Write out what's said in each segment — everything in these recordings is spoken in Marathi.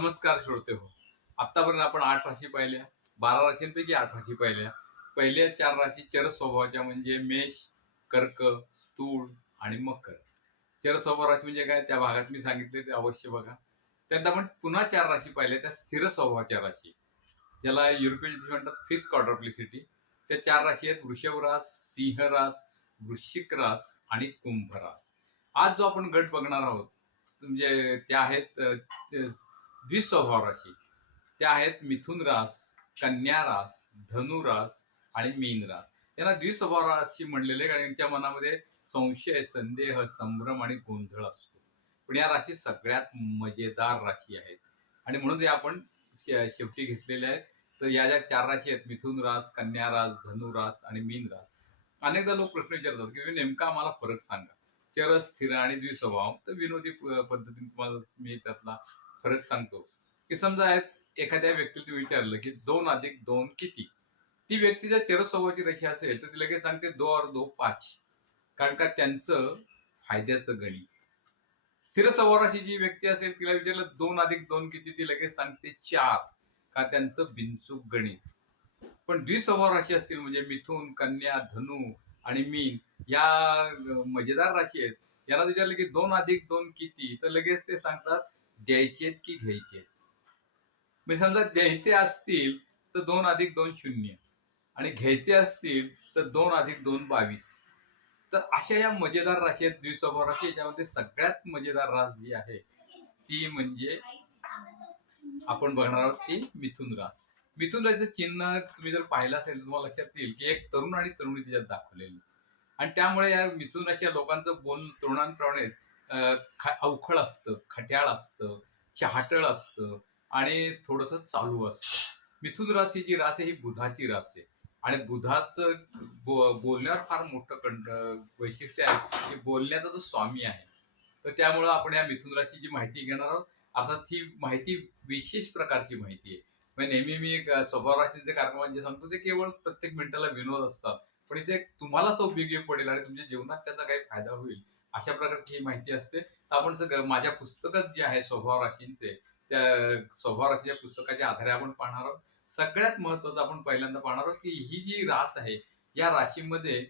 नमस्कार श्रोते हो. आतापर्यंत आपण आठ राशी पाहिल्या बारा राशींपैकी आठ राशी पाहिल्या. पहिल्या चार राशी चर स्वभावाच्या म्हणजे मेष कर्क तूळ आणि मकर. चर स्वभाव राशी म्हणजे काय? त्या भागात मी सांगितले ते अवश्य बघा. त्यात आपण पुन्हा चार राशी पाहिल्या त्या स्थिर स्वभावाच्या राशी. ज्याला युरोपियन म्हणतात फिक्स क्वाड्रप्लिसिटी त्या चार राशी आहेत वृषभरास सिंहरास सिंह रास वृश्चिक रास आणि कुंभ रास. आज जो आपण गट बघणार आहोत म्हणजे त्या आहेत द्विस्वभाव राशी त्या आहेत मिथुन रास कन्या रास धनुरास आणि मीन रास यांना द्विस्वभाव राशी म्हणलेले कारण यांच्या मनामध्ये संशय संदेह संभ्रम आणि गोंधळ असतो. पण या राशी सगळ्यात मजेदार राशी आहेत. आणि म्हणून या आपण शेवटी घेतलेल्या आहेत तर या ज्या चार राशी आहेत मिथुन रास कन्या रास धनुरास आणि मीन रास अनेकदा लोक प्रश्न विचारतात की नेमका आम्हाला फरक सांगा. चर स्थिर आणि द्विस्वभाव. तर विनोदी पद्धतीने तुम्हाला मी त्यातला फरक सांगतो. की समजा एखाद्या व्यक्तीला विचारलं की दोन अधिक दोन किती? ती व्यक्ती जर चर स्वभावाची रेषा असेल तर ती लगेच सांगते दो और दो पाच. कारण का त्यांचं फायद्याचं गणित. स्थिर स्वभावाची जी व्यक्ती असेल तिला विचारलं दोन अधिक दोन किती ती लगेच सांगते चार. का त्यांचं बिनचूक गणित. पण द्विस्वभाव राशी असतील म्हणजे मिथुन कन्या धनु आणि मीन या मजेदार राशी आहेत. याला विचारलं की दोन अधिक दोन किती? तर लगेच ते सांगतात द्यायचे की घ्यायचे म्हणजे समजा द्यायचे असतील तर दोन अधिक दोन शून्य. आणि घ्यायचे असतील तर दोन अधिक दोन बावीस. तर अशा या मजेदार राशी आहेत. द्विसभाव राशी याच्यामध्ये सगळ्यात मजेदार रास जी आहे ती म्हणजे आपण बघणार आहोत ती मिथुन रास. मिथुन राशीचं चिन्ह तुम्ही जर पाहिलं असेल तर तुम्हाला लक्षात येईल की एक तरुण आणि तरुणी त्याच्यात दाखवलेली आणि त्यामुळे या मिथुन राशी या लोकांचं बोल तरुणांप्रमाणे अवखळ असतं खट्याळ असतं चहाटळ असतं आणि थोडस चालू असतं. मिथुन रास ही जी रास आहे ही बुधाची रास आहे. आणि बुधाचं बो- बोलण्यावर फार मोठं कंट वैशिष्ट्य आहे की बोलण्याचा तो स्वामी आहे. तर त्यामुळं आपण या मिथुन राशीची माहिती घेणार आहोत अर्थात ही माहिती विशेष प्रकारची माहिती आहे. म्हणजे नेहमी मी स्वभाव राशीचे कार्यक्रम जे सांगतो ते केवळ प्रत्येक मिनिटाला विनोद असतात. पण इथे तुम्हालाच उपयोगी पडेल आणि तुमच्या जीवनात त्याचा काही फायदा होईल. अशा प्रकारची ही माहिती असते. तर आपण सगळं माझ्या पुस्तकात जे आहे स्वभाव राशींचे त्या स्वभाव राशीच्या पुस्तकाच्या आधारे आपण पाहणार आहोत. सगळ्यात महत्वाचं आपण पहिल्यांदा पाहणार आहोत की ही जी रास आहे या राशीमध्ये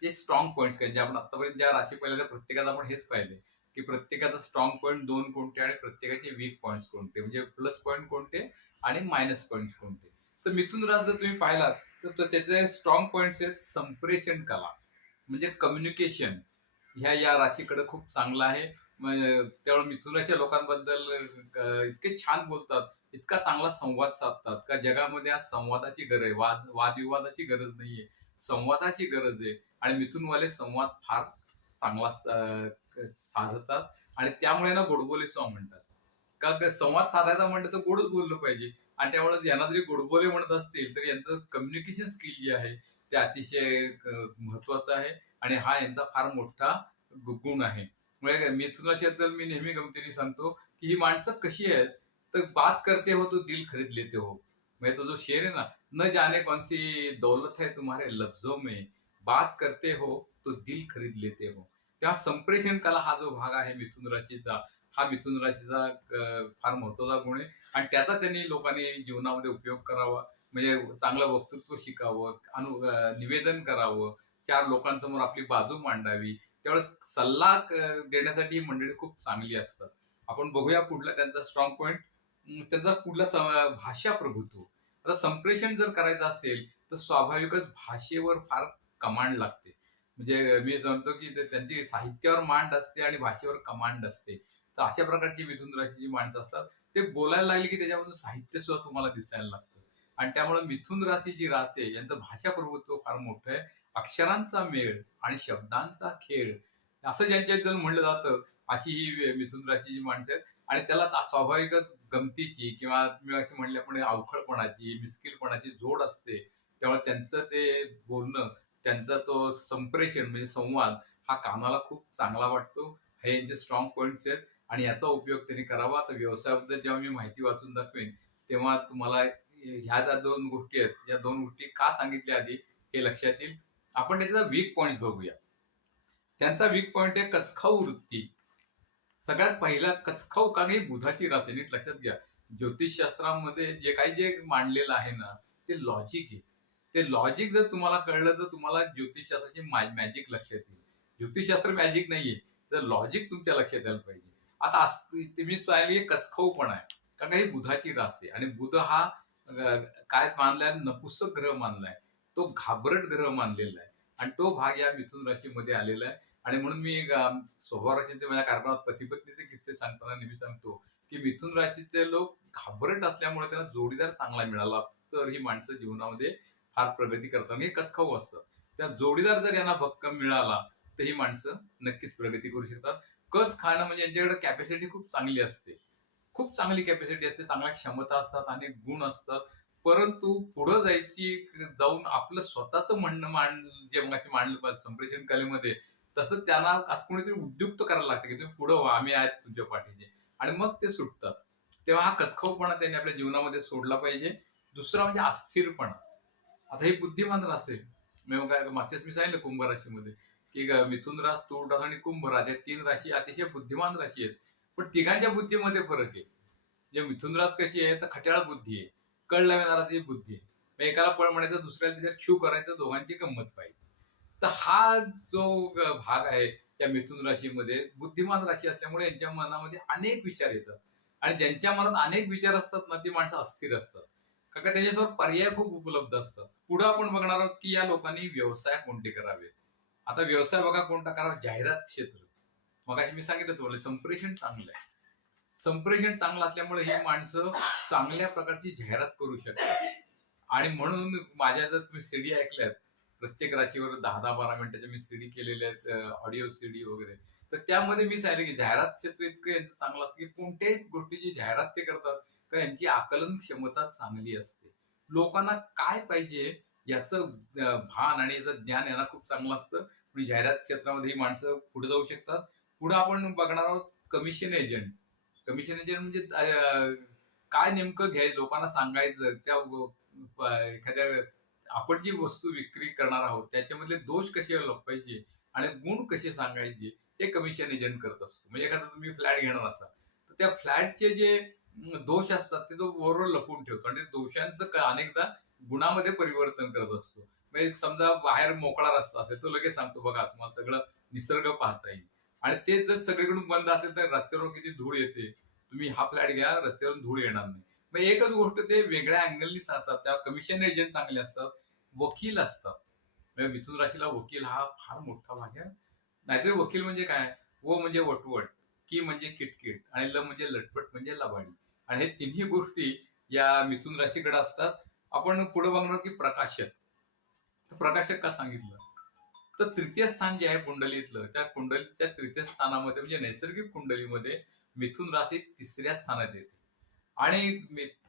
जे स्ट्रॉंग पॉईंट्स काय जे आपण आतापर्यंत ज्या राशी पाहिल्या त्या प्रत्येकात आपण हेच पाहिले. की प्रत्येकाचा स्ट्रॉंग पॉईंट दोन कोणते आणि प्रत्येकाचे वीक पॉईंट्स कोणते? म्हणजे प्लस पॉईंट कोणते आणि मायनस पॉईंट्स कोणते? तर मिथुन रास जर तुम्ही पाहिलात तर त्याचे स्ट्रॉंग पॉईंट्स आहेत संप्रेषण कला. म्हणजे कम्युनिकेशन ह्या या राशीकडे खूप चांगला आहे. त्यामुळे मिथुनाच्या लोकांबद्दल इतके छान बोलतात इतका चांगला संवाद साधतात का जगामध्ये आज संवादाची गरज आहे. वाद वादविवादाची गरज नाहीये. संवादाची गरज आहे. आणि मिथुनवाले संवाद फार चांगला साधतात. आणि त्यामुळे ना गोडबोले सॉंग म्हणतात. का संवाद साधायचा म्हणलं तर गोडच बोललं पाहिजे. आणि त्यामुळे यांना जरी गोडबोले म्हणत असतील तर यांचं कम्युनिकेशन स्किल जे आहे ते अतिशय महत्वाचं आहे आणि हा यांचा फार मोठा गुण आहे. म्हणजे मिथुनाबद्दल मी नेहमी गमतीने सांगतो की ही माणसं कशी आहेत तर बात करते हो तो दिल खरीद लेते हो. म्हणजे तो जो शेर आहे ना न जाने कौन सी दौलत है तुम्हारे लफ्जों में बात करते हो तो दिल खरीद लेते हो. तेव्हा संप्रेषण कला हा जो भाग आहे मिथुन राशीचा हा मिथुन राशीचा फार महत्त्वाचा गुण आहे. आणि त्याचा त्यांनी लोकांनी जीवनामध्ये उपयोग करावा. म्हणजे चांगलं वक्तृत्व शिकावं अनु निवेदन करावं चार लोकांसमोर आपली बाजू मांडावी त्यावेळेस सल्ला देण्यासाठी ही मंडळी खूप चांगली असतात. आपण बघूया पुढला त्यांचा स्ट्रॉंग पॉईंट त्यांचा पुढला भाषा प्रभुत्व. आता संप्रेषण जर करायचं असेल तर स्वाभाविकच भाषेवर फार कमांड लागते. म्हणजे मी सांगतो की त्यांची साहित्यावर मांड असते आणि भाषेवर कमांड असते. तर अशा प्रकारची मिथुन राशीची माणसं असतात. ते बोलायला लागले की त्याच्यामधून साहित्य सुद्धा तुम्हाला दिसायला लागतं. आणि त्यामुळे मिथुन राशी जी रास आहे यांचं भाषा प्रभुत्व फार मोठं आहे. अक्षरांचा मेळ आणि शब्दांचा खेळ. असं ज्यांच्याबद्दल म्हणलं जातं अशी ही मिथुन राशीची माणसं आहेत. आणि त्याला स्वाभाविकच गमतीची किंवा मी असे म्हणल्यापणे अवखळपणाची मिस्किलपणाची जोड असते. त्यामुळे त्यांचं ते बोलणं त्यांचा तो संप्रेषण म्हणजे संवाद हा कानाला खूप चांगला वाटतो. हे यांचे स्ट्रॉंग पॉईंट्स आहेत. आणि याचा उपयोग त्यांनी करावा. तर व्यवसायाबद्दल जेव्हा मी माहिती वाचून दाखवेन तेव्हा तुम्हाला ह्या ज्या दोन गोष्टी आहेत या दोन गोष्टी का सांगितल्या आधी हे लक्षात येईल. आपण त्याचा वीक पॉईंट बघूया. त्यांचा वीक पॉईंट आहे कचखाऊ वृत्ती. सगळ्यात पहिला कचखाऊ कारण ही बुधाची रास आहे नीट लक्षात घ्या. ज्योतिषशास्त्रामध्ये जे काही जे मांडलेलं आहे ना ते लॉजिक आहे. ते लॉजिक जर तुम्हाला कळलं तर तुम्हाला ज्योतिषशास्त्राची मॅजिक लक्षात येईल. ज्योतिषशास्त्र मॅजिक नाहीये तर लॉजिक तुमच्या लक्षात यायला पाहिजे. आता अस- तुम्ही पाहिली पण आहे. कारण ही बुधाची रास आहे. आणि बुध हा काय मानलाय? नपुसक ग्रह मानलाय. तो घाबरट ग्रह मानलेला आहे. आणि तो भाग या मिथुन राशीमध्ये आलेला आहे. आणि म्हणून मी स्वभाव राशीचे माझ्या कार्यक्रमात पतीपत्नीचे किस्से सांगताना नेहमी सांगतो की मिथुन राशीचे लोक घाबरट असल्यामुळे त्यांना जोडीदार चांगला मिळाला तर ही माणसं जीवनामध्ये फार प्रगती करतात. हे कसखाऊ असतं. त्या जोडीदार जर यांना भक्कम मिळाला तर ही माणसं नक्कीच प्रगती करू शकतात. कच खाणं म्हणजे यांच्याकडे कॅपॅसिटी खूप चांगली असते. खूप चांगली कॅपॅसिटी असते चांगल्या क्षमता असतात आणि गुण असतात. परंतु पुढं जायची जाऊन आपलं स्वतःचं म्हणणं मांड जे मगाशी मांडलं पाहिजे संप्रेषण कलेमध्ये तसं त्यांना असं कोणीतरी उद्युक्त करायला लागतं की तुम्ही पुढं व्हा आम्ही आहेत तुमच्या पाठीचे आणि मग ते सुटतात तेव्हा हा कसखवपणा त्यांनी आपल्या जीवनामध्ये सोडला पाहिजे. दुसरा म्हणजे अस्थिरपणा. आता हे बुद्धिमान असेल. मी मग काय मागच्याच मी सांगितलं कुंभ राशीमध्ये की मिथुन रास तूळ रास आणि कुंभ रास या तीन राशी अतिशय बुद्धिमान राशी आहेत. पण तिघांच्या बुद्धीमध्ये फरक आहे. जे मिथुन रास कशी आहे तर खट्याळ बुद्धी आहे. कळ लावणाराची बुद्धी आहे. एकाला पळ म्हणायचं दुसऱ्याला त्याच्यात क्षू करायचं दोघांची गंमत पाहिजे. तर हा जो भाग आहे त्या मिथुन राशीमध्ये बुद्धिमान राशी असल्यामुळे यांच्या मनामध्ये अनेक विचार येतात. आणि ज्यांच्या मनात अनेक विचार असतात ना ती माणसं अस्थिर असतात. कारण का त्याच्यासमोर पर्याय खूप उपलब्ध असतात. पुढे आपण बघणार आहोत की या लोकांनी व्यवसाय कोणते करावे आता व्यवसाय बघा कोणता करावा? जाहिरात क्षेत्र. मग मी सांगितलं तुम्हाला संप्रेषण चांगलं आहे संप्रेषण चांगलं असल्यामुळे ही माणसं चांगल्या प्रकारची जाहिरात करू शकतात. आणि म्हणून माझ्या जर तुम्ही सीडी ऐकल्यात प्रत्येक राशीवर दहा दहा बारा मिनिटाच्या मी सीडी केलेल्या आहेत ऑडिओ सीडी वगैरे. तर त्यामध्ये मी सांगितलं की जाहिरात क्षेत्र इतकं यांचं चांगलं असतं की कोणत्याही गोष्टीची जाहिरात ते करतात तर यांची आकलन क्षमता चांगली असते. लोकांना काय पाहिजे याचं भान आणि याचं ज्ञान यांना खूप चांगलं असतं. म्हणजे जाहिरात क्षेत्रामध्ये ही माणसं पुढे जाऊ शकतात. पुढे आपण बघणार आहोत कमिशन एजंट कमिशन एजंट म्हणजे काय नेमकं घ्यायचं लोकांना सांगायचं त्या एखाद्या आपण जी वस्तू विक्री करणार आहोत त्याच्यामधले दोष कसे लपवायचे आणि गुण कसे सांगायचे हे कमिशन एजंट करत असतो. म्हणजे एखादा तुम्ही फ्लॅट घेणार असाल तर त्या फ्लॅटचे जे दोष असतात ते तो बरोबर लपवून ठेवतो आणि ते दोषांचं अनेकदा गुणामध्ये परिवर्तन करत असतो. म्हणजे समजा बाहेर मोकळा रस्ता असेल तो लगेच सांगतो बघा तुम्हाला सगळं निसर्ग पाहता येईल. आणि ते जर सगळीकडून बंद असेल तर रस्त्यावर किती धूळ येते. तुम्ही हा फ्लॅट घ्या रस्त्यावरून धूळ येणार नाही. मग एकच गोष्ट ते वेगळ्या अँगलनी सांगतात त्या कमिशन एजंट चांगले असतात वकील असतात. मिथुन राशीला वकील हा फार मोठा भाग आहे. नाहीतरी वकील म्हणजे काय? व म्हणजे वटवट की म्हणजे किटकिट आणि ल म्हणजे लटपट म्हणजे लबाडी. आणि हे तिन्ही गोष्टी या मिथुन राशीकडे असतात. आपण पुढे बघणार की प्रकाशक. तर प्रकाशक का सांगितलं? तर तृतीय स्थान जे आहे कुंडलीतलं त्या कुंडलीच्या तृतीय स्थानामध्ये म्हणजे नैसर्गिक कुंडलीमध्ये मिथुन राशी तिसऱ्या स्थानात येते. आणि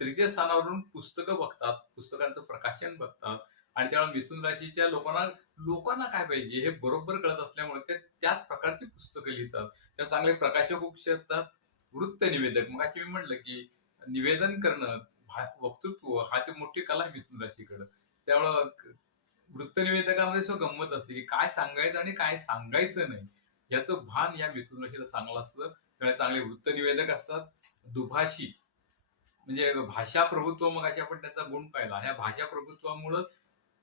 तृतीय स्थानावरून पुस्तकं बघतात पुस्तकांचं प्रकाशन बघतात आणि त्यामुळे मिथुन राशीच्या लोकांना लोकांना काय पाहिजे हे बरोबर कळत असल्यामुळे ते त्याच प्रकारची पुस्तकं लिहितात. त्या चांगले प्रकाशक होऊ शकतात वृत्त निवेदक. मग मी म्हटलं की निवेदन करणं वक्तृत्व हा ती मोठी कला आहे मिथुन राशीकडं. त्यामुळं वृत्तनिवेदकामध्ये वृत्त निवेदकामध्ये सो गंमत असते की काय सांगायचं आणि काय सांगायचं नाही. याचं भान या मिथुन राशीला चांगलं असतं. त्यामुळे चांगले वृत्त निवेदक असतात. दुभाषी म्हणजे भाषा प्रभुत्व मग अशी आपण त्याचा गुण पाहिला. ह्या भाषा प्रभुत्वामुळं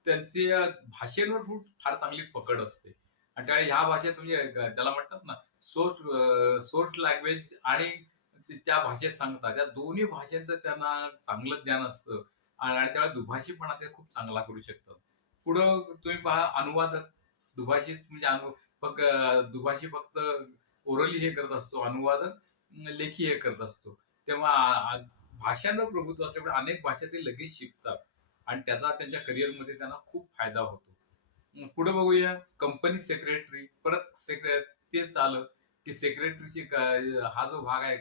त्यांची भाषेवर खूप फार चांगली पकड असते. आणि त्यामुळे ह्या भाषेत म्हणजे त्याला म्हणतात ना सोर्स सोर्स लँग्वेज आणि त्या भाषेत सांगतात. त्या दोन्ही भाषेचं त्यांना चांगलं ज्ञान असतं. आणि त्याला दुभाषीपणा ते खूप चांगला करू शकतात. पुढं तुम्ही पहा अनुवादक दुभाषी म्हणजे अनु फक्त दुभाषी फक्त ओरली हे करत असतो अनुवादक लेखी हे करत असतो. तेव्हा भाषांवर प्रभुत्व असल्यामुळे अनेक भाषा ते लगेच शिकतात. आणि त्याचा त्यांच्या करिअरमध्ये त्यांना खूप फायदा होतो. पुढे बघूया कंपनी सेक्रेटरी परत सेक्रे तेच आलं की सेक्रेटरीची हा जो भाग आहे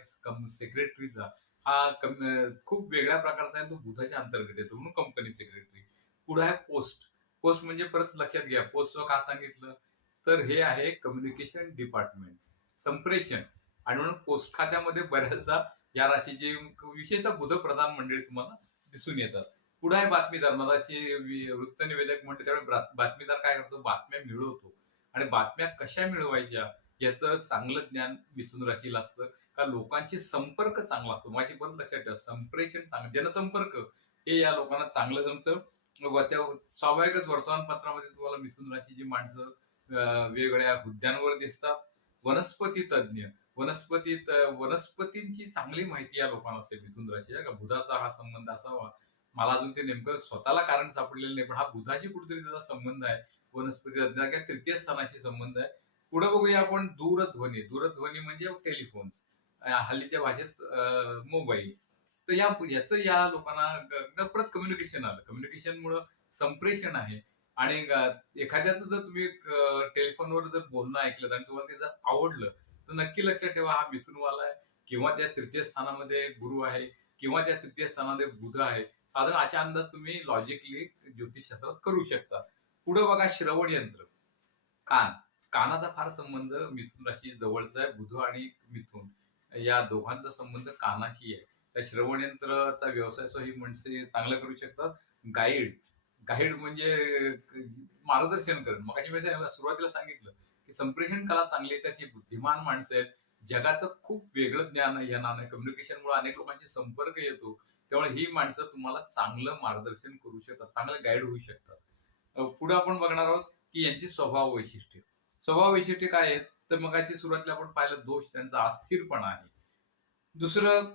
सेक्रेटरीचा हा कम- खूप वेगळ्या प्रकारचा आहे तो बुधाच्या अंतर्गत येतो म्हणून कंपनी सेक्रेटरी पुढे आहे पोस्ट पोस्ट म्हणजे परत लक्षात घ्या. पोस्ट का सांगितलं? तर हे आहे कम्युनिकेशन डिपार्टमेंट संप्रेषण. आणि म्हणून पोस्ट खात्यामध्ये बऱ्याचदा या राशीचे विशेषतः बुध प्रधान मंडळी तुम्हाला दिसून येतात. पुढे आहे बातमीदार. मगाशी वृत्त निवेदक म्हणते त्यामुळे बातमीदार काय करतो? बातम्या मिळवतो. आणि बातम्या कशा मिळवायच्या? याचं चांगलं ज्ञान मिथुन राशीला असतं. का लोकांशी संपर्क चांगला असतो? माझी पण लक्षात ठेवा. संप्रेषण चांगलं. जनसंपर्क हे या लोकांना चांगलं जमतं. व त्या स्वाभाविकच वर्तमानपत्रामध्ये तुम्हाला मिथुन राशीची माणसं वेगळ्या वेगवेगळ्या हुद्द्यांवर दिसतात. वनस्पती तज्ज्ञ वनस्पती वनस्पतींची चांगली माहिती या लोकांना असते मिथुन राशीच्या का बुधाचा हा संबंध असावा. मला अजून ते नेमकं स्वतःला कारण सापडलेलं नाही पण हा बुधाशी कुठेतरी त्याचा संबंध आहे. वनस्पती तज्ञ किंवा तृतीय स्थानाशी संबंध आहे. पुढे बघूया आपण दूरध्वनी. दूरध्वनी म्हणजे टेलिफोन्स. हल्लीच्या भाषेत मोबाईल. तर या याचं या लोकांना परत कम्युनिकेशन आलं. कम्युनिकेशन मुळे संप्रेषण आहे. आणि एखाद्याचं जर तुम्ही टेलिफोनवर जर बोलणं ऐकलं आणि तुम्हाला ते जर आवडलं तर नक्की लक्षात ठेवा हा मिथुनवाला आहे. किंवा त्या तृतीय स्थानामध्ये गुरु आहे. किंवा त्या तृतीय स्थानामध्ये बुध आहे. साधारण अशा अंदाज तुम्ही लॉजिकली ज्योतिषशास्त्रात करू शकता. पुढे बघा श्रवण यंत्र. कान. कानाचा फार संबंध मिथुन राशी जवळचा आहे. बुध आणि मिथुन या दोघांचा संबंध कानाशी आहे. श्रवण यंत्राचा व्यवसाय ही माणसे चांगला करू शकतात. गाईड गाईड म्हणजे मार्गदर्शन करण. मग अशी सुरुवातीला सांगितलं की संप्रेषण कला चांगली आहे त्यात ही बुद्धिमान माणसं आहेत. जगाचं खूप वेगळं ज्ञान आहे या नाना कम्युनिकेशन मुळे अनेक लोकांशी संपर्क येतो. त्यामुळे ही माणसं तुम्हाला चांगलं मार्गदर्शन करू शकतात चांगलं गाईड होऊ शकतात. पुढे आपण बघणार आहोत की यांची स्वभाव वैशिष्ट्ये स्वभाव वैशिष्ट्ये काय आहेत? तर मग सुरुवातीला आपण पाहिलं दोष त्यांचा अस्थिरपणा आहे. दुसरं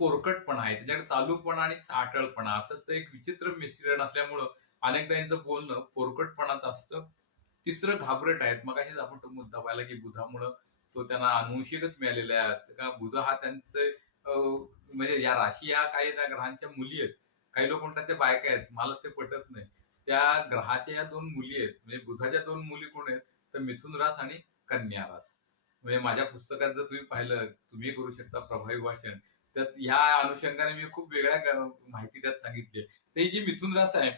फोरकटपणा आहे त्याच्याकडे चालूपणा आणि चाटळपणा असंच एक विचित्र मिश्रण असल्यामुळं अनेकदा यांचं बोलणं फोरकटपणाच असतं. तिसरं घाबरट आहेत. मग आपण तो मुद्दा पाहिला की बुधामुळं तो त्यांना अनुवंशिकच मिळालेला आहे का बुध हा त्यांचे म्हणजे या राशी ह्या काही त्या ग्रहांच्या मुली आहेत. काही लोक म्हणतात ते बायका आहेत. मला ते पटत नाही. त्या ग्रहाच्या या दोन मुली आहेत. म्हणजे बुधाच्या दोन मुली कोण आहेत? तर मिथुन रास आणि कन्या रास. म्हणजे माझ्या पुस्तकात जर तुम्ही पाहिलं तुम्ही करू शकता प्रभावी भाषण. त्यात ह्या अनुषंगाने मी खूप वेगळ्या माहिती त्यात सांगितली तर ही जी मिथुन रास आहे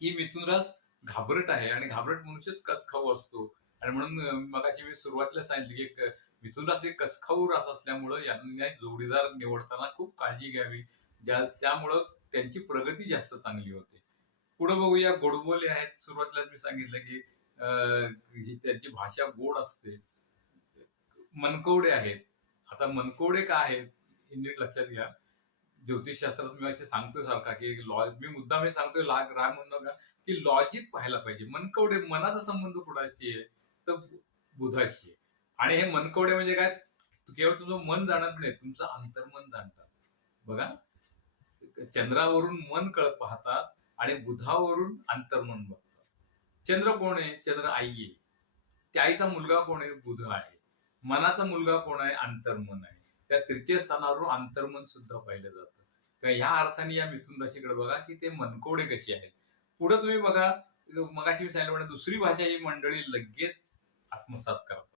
ही मिथुन रास घाबरट आहे आणि घाबरट मनुष्यच कचखाऊ असतो. आणि म्हणून मगाशी मी सुरुवातीला सांगितली की मिथुन रास एक कचखाऊ रास असल्यामुळं यांना जोडीदार निवडताना खूप काळजी घ्यावी. ज्या त्यामुळं त्यांची प्रगती जास्त चांगली होते. पुढे बघूया गोडबोले आहेत. सुरुवातीलाच मी सांगितलं की त्यांची भाषा गोड असते. मनकवडे आहेत. आता मनकवडे का आहेत? नीट लक्षात घ्या. ज्योतिषशास्त्रात मी असे सांगतोय सारखा की लॉ मी मुद्दा मी सांगतोय लाग राग म्हणू नका की लॉजिक पाहायला पाहिजे. मनकवडे मनाचा संबंध कुणाशी आहे? तर बुधाशी आहे. आणि हे मनकवडे म्हणजे काय? केवळ तुमचं मन जाणत नाही तुमचं अंतर्मन जाणतात. बघा. चंद्रावरून मन कळत पाहतात आणि बुधावरून अंतर्मन बघतात. चंद्र कोण आहे? चंद्र आई आहे. त्या आईचा मुलगा कोण आहे? बुध आहे. मनाचा मुलगा कोण आहे? अंतर्मन आहे. त्या तृतीय स्थानावर अंतर्मन सुद्धा पाहिलं जातं. तर ह्या अर्थाने या मिथुन राशीकडे बघा की ते मनकोडे कसे आहेत. पुढे तुम्ही बघा मगाशी मी सांगितलं दुसरी भाषा ही मंडळी लगेच आत्मसात करतात.